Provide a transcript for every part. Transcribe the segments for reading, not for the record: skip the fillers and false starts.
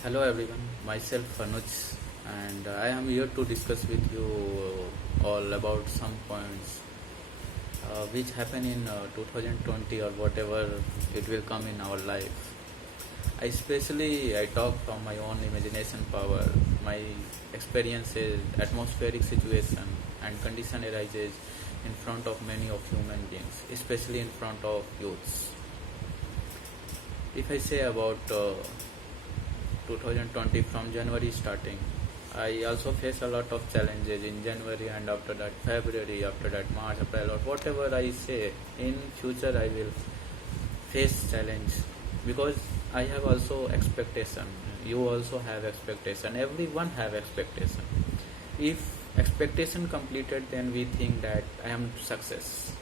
Hello everyone, myself Anuj, and I am here to discuss with you all about some points which happen in 2020 or whatever it will come in our life. I talk from my own imagination power, my experiences, atmospheric situation, and condition arises in front of many of human beings, especially in front of youths. If I say about 2020 from January starting, I also face a lot of challenges in January and after that February, after that March, April or whatever I say in future I will face challenge because I have also expectation. You also have expectation. Everyone have expectation. If expectation completed, then we think that I am success.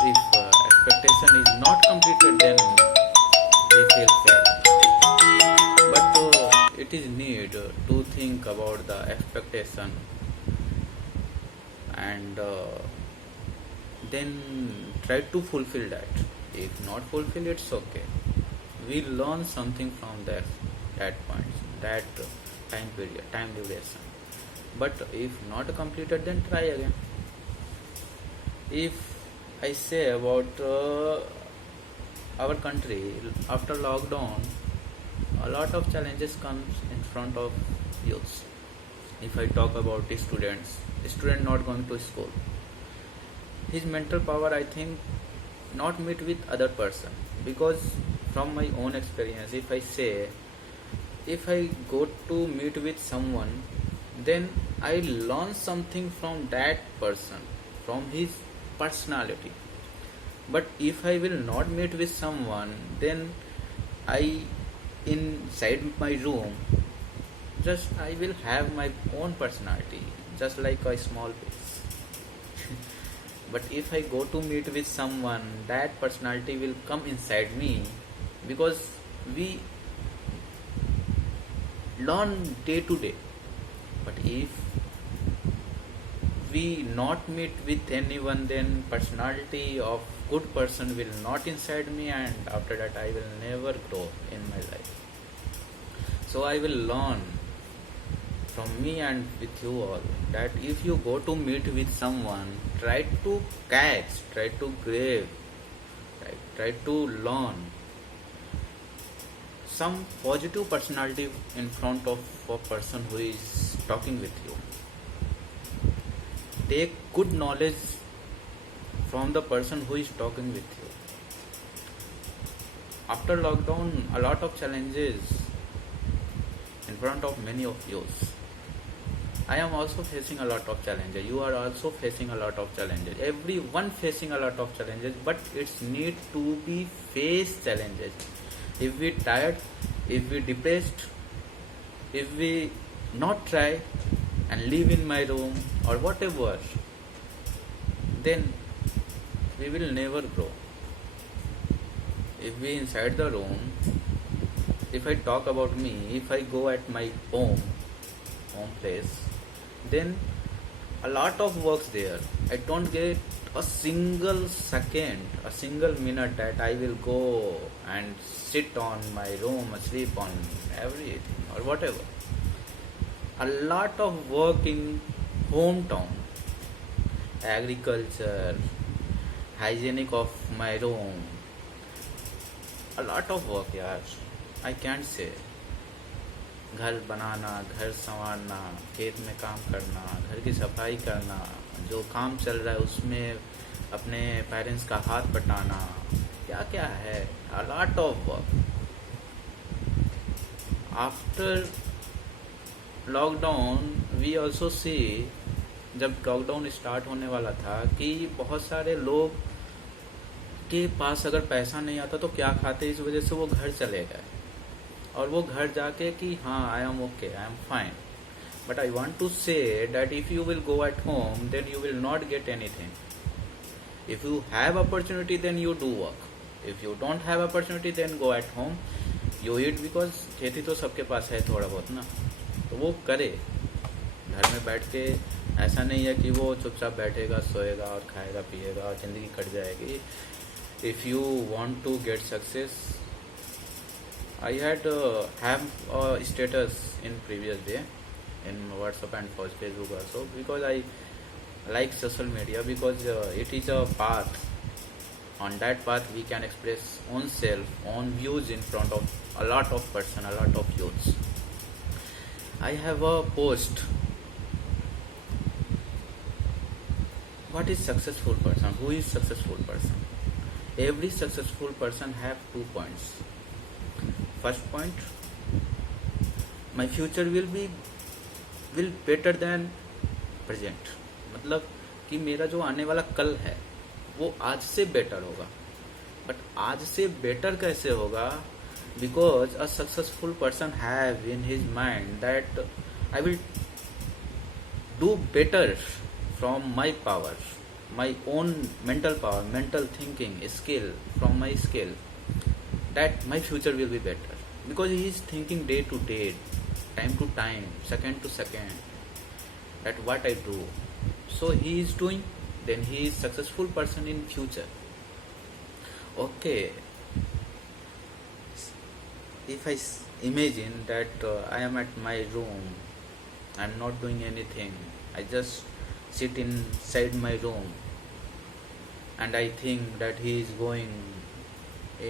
If expectation is not completed, then we feel fail. But it is need to think about the expectation and then try to fulfill that. If not fulfill, it's okay. We learn something from that point, that time period, time duration. But if not completed, then try again. If I say about our country after lockdown, a lot of challenges comes in front of youths. If I talk about student not going to school, his mental power I think not meet with other person, because from my own experience if I say, if I go to meet with someone, then I learn something from that person, from his personality. But if I will not meet with someone, then I inside my room just I will have my own personality, just like a small piece. But if I go to meet with someone, that personality will come inside me, because we learn day to day. But if we not meet with anyone, then personality of good person will not inside me, and after that I will never grow in my life. So I will learn from me and with you all that if you go to meet with someone, try to catch, try to grab, try to learn some positive personality in front of a person who is talking with you. Take good knowledge from the person who is talking with you. After lockdown, a lot of challenges in front of many of you. I am also facing a lot of challenges. You are also facing a lot of challenges. Everyone facing a lot of challenges, but it's need to be face challenges. If we tired, if we depressed, if we not try and live in my room or whatever, then we will never grow. If we inside the room, if I talk about me, if I go at my home place, then a lot of works there. I don't get a single second, a single minute that I will go and sit on my room, sleep on everything or whatever. A lot of work in hometown, agriculture, hygienic of my room, a lot of work, yaar. I can't say. घर बनाना, घर संवारना, खेत में काम करना, घर की सफाई करना, जो काम चल रहा है उसमें अपने पेरेंट्स का हाथ बटाना, क्या क्या है, a lot of work. After lockdown we also see, जब लॉकडाउन स्टार्ट होने वाला था, कि बहुत सारे लोग के पास अगर पैसा नहीं आता तो क्या खाते, इस वजह से वो घर चले गए और वो घर जाके कि हाँ I am okay, I am fine. But I want to say that if you will go at home, then you will not get anything. If you have opportunity, then you do work. If you don't have opportunity, then go at home, you eat, because खेती तो सबके पास है थोड़ा बहुत ना, तो वो करे. घर में बैठ के ऐसा नहीं है कि वो चुपचाप बैठेगा, सोएगा और खाएगा पिएगा और ज़िंदगी कट जाएगी. If you want to get success, I had have a status in previous day in WhatsApp and for Facebook also, because I like social media, because it is a path. On that path we can express own self, own views in front of a lot of person, a lot of youths. I have a post. What is successful person? Who is successful person? Every successful person have 2 points. First point, my future will better than present. मतलब कि मेरा जो आने वाला कल है वो आज से बेटर होगा. बट आज से बेटर कैसे होगा? Because a successful person have in his mind that I will do better from my power, my own mental power, mental thinking, skill, from my skill, that my future will be better. Because he is thinking day to day, time to time, second to second, that what I do. So he is doing, then he is successful person in future. Okay, if I imagine that I am at my room, I am not doing anything, I just sit inside my room and I think that he is going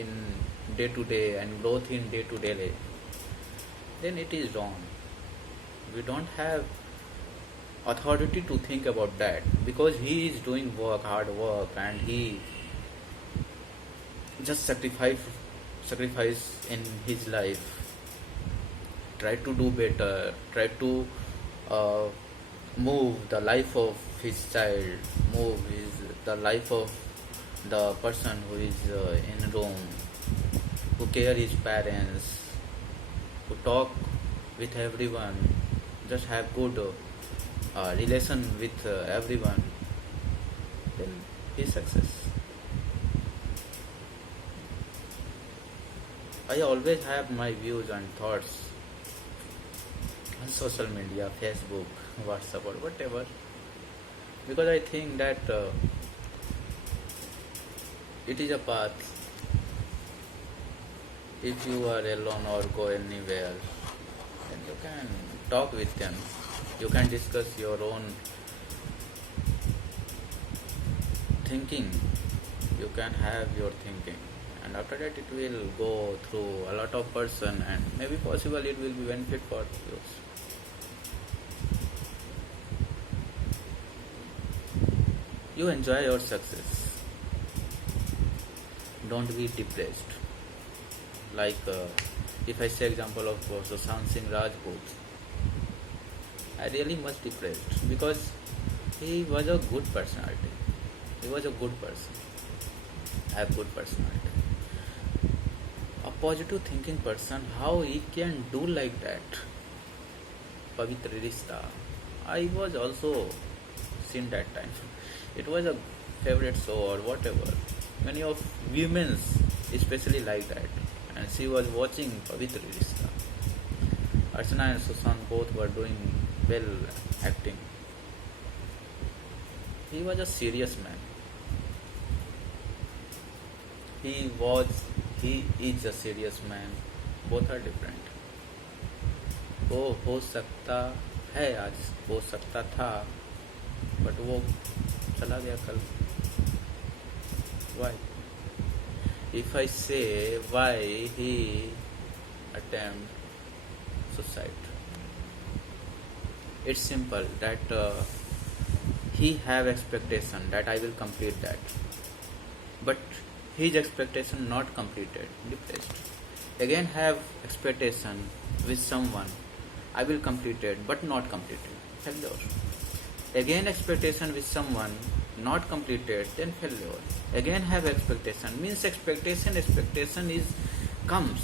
in day to day and growth in day to day, then it is wrong. We don't have authority to think about that, because he is doing work, hard work, and he just sacrifice in his life, try to do better, try to move the life of his child, the life of the person who is in Rome, who care his parents, who talk with everyone, just have good relation with everyone, then his success. I always have my views and thoughts on social media, Facebook, WhatsApp or whatever, because I think that it is a path. If you are alone or go anywhere, then you can talk with them, you can discuss your own thinking, you can have your thinking, and after that it will go through a lot of person, and maybe possible it will be benefit for you. You enjoy your success. Don't be depressed. Like if I say example of Sushant Singh Rajput, I really much depressed because he was a good personality. He was a good person. Have good personality. A positive thinking person, how he can do like that? Pavitra Rishta. I was also seen that time. It was a favorite show or whatever. Many of women especially like that, and she was watching Pavitra Rishta. Archana and Sushant both were doing well acting. He was a serious man. He is a serious man. Both are different. वो हो सकता है आज, हो सकता था, but वो चला गया कल. Why? If I say why he attempt suicide, it's simple that he have expectation that I will complete that, but his expectation not completed, depressed. Again have expectation with someone, I will complete it but not completed, failure. Again expectation with someone, not completed, then failure. Again have expectation, means expectation is comes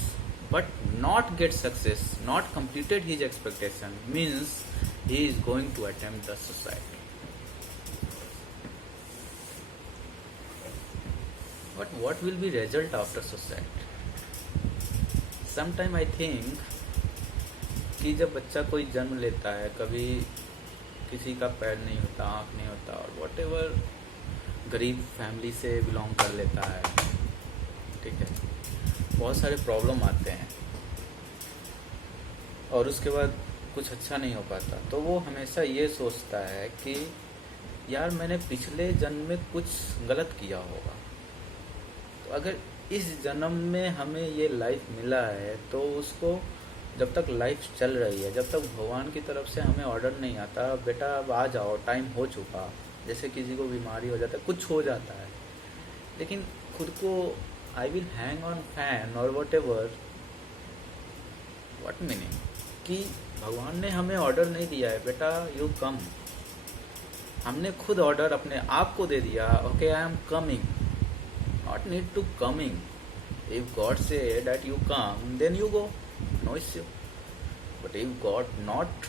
but not get success, not completed his expectation, means he is going to attempt the suicide. But what will be result after suicide? Sometime I think कि जब बच्चा कोई जन्म लेता है, कभी किसी का पैर नहीं होता, आँख नहीं होता, और व्हाटएवर गरीब फैमिली से बिलोंग कर लेता है, ठीक है, बहुत सारे प्रॉब्लम आते हैं, और उसके बाद कुछ अच्छा नहीं हो पाता, तो वो हमेशा ये सोचता है कि यार मैंने पिछले जन्म में कुछ गलत किया होगा, तो अगर इस जन्म में हमें ये लाइफ मिला है तो उसको, जब तक लाइफ चल रही है, जब तक भगवान की तरफ से हमें ऑर्डर नहीं आता बेटा अब आ जाओ टाइम हो चुका, जैसे किसी को बीमारी हो जाता है, कुछ हो जाता है, लेकिन खुद को I will hang on fan और वट एवर, वट मीनिंग कि भगवान ने हमें ऑर्डर नहीं दिया है बेटा यू कम, हमने खुद ऑर्डर अपने आप को दे दिया, okay I am coming, not need to coming. If God say that you come then you go, no issue, but if God not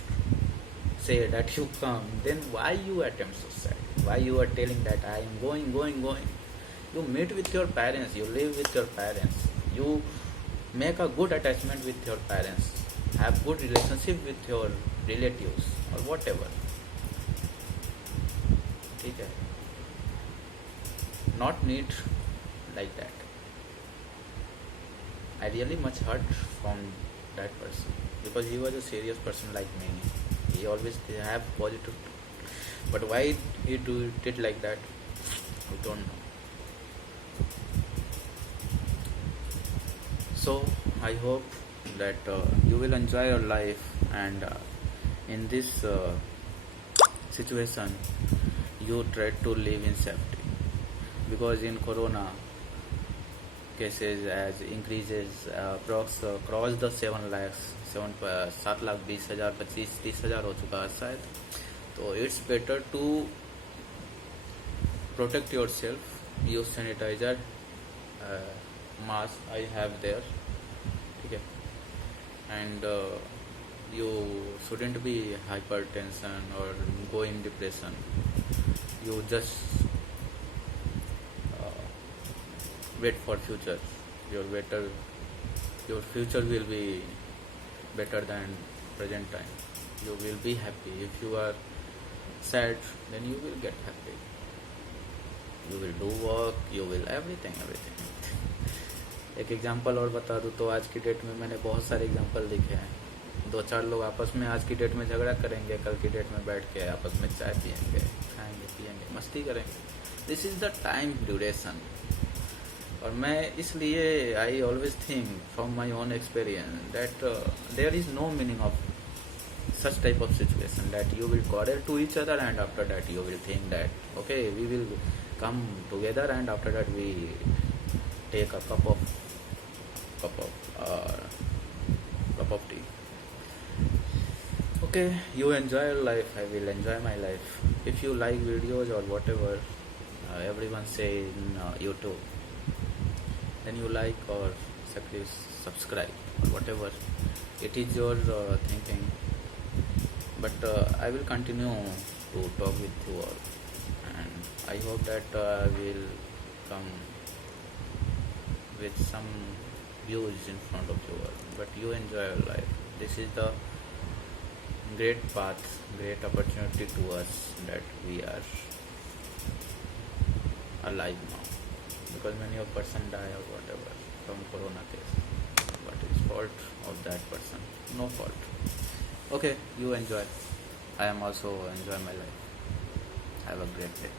say that you come, then why you attempt suicide, why you are telling that I am going. You meet with your parents, you live with your parents, you make a good attachment with your parents, have good relationship with your relatives or whatever, ठीक है, not need like that. I really much hurt from that person because he was a serious person like me. He always have positive, but why he do it like that, I don't know. So I hope that you will enjoy your life, and in this situation you try to live in safety, because in corona cases as increases cross the 7 lakhs, 7 lakh 20,000 25-30,000 हो चुका है शायद, तो it's better to protect yourself, use sanitiser, mask I have there, ठीक है, and you shouldn't be hypertension और go in depression, you just wait for future, your future will be better than present time, you will be happy. If you are sad then you will get happy, you will do work, you will everything. एक example और बता दूँ तो आज की date में मैंने बहुत सारे एग्जांपल देखे हैं, 2-4 लोग आपस में आज की डेट में झगड़ा करेंगे, कल की डेट में बैठ के आपस में चाय पियेंगे, खाएंगे पियेंगे, मस्ती करेंगे, this is the time duration. और मैं इसलिए I always think from my own experience that there is no meaning of such type of situation that you will quarrel to each other and after that you will think that okay we will come together and after that we take a cup of tea. Okay, you enjoy your life, I will enjoy my life. If you like videos or whatever everyone say in YouTube, then you like or subscribe or whatever, it is your thinking, but I will continue to talk with you all, and I hope that I will come with some views in front of you all, but you enjoy your life. This is the great path, great opportunity to us that we are alive now, because many of person die or whatever from corona case, but it's fault of that person, no fault. Okay, you enjoy, I am also enjoy my life. Have a great day.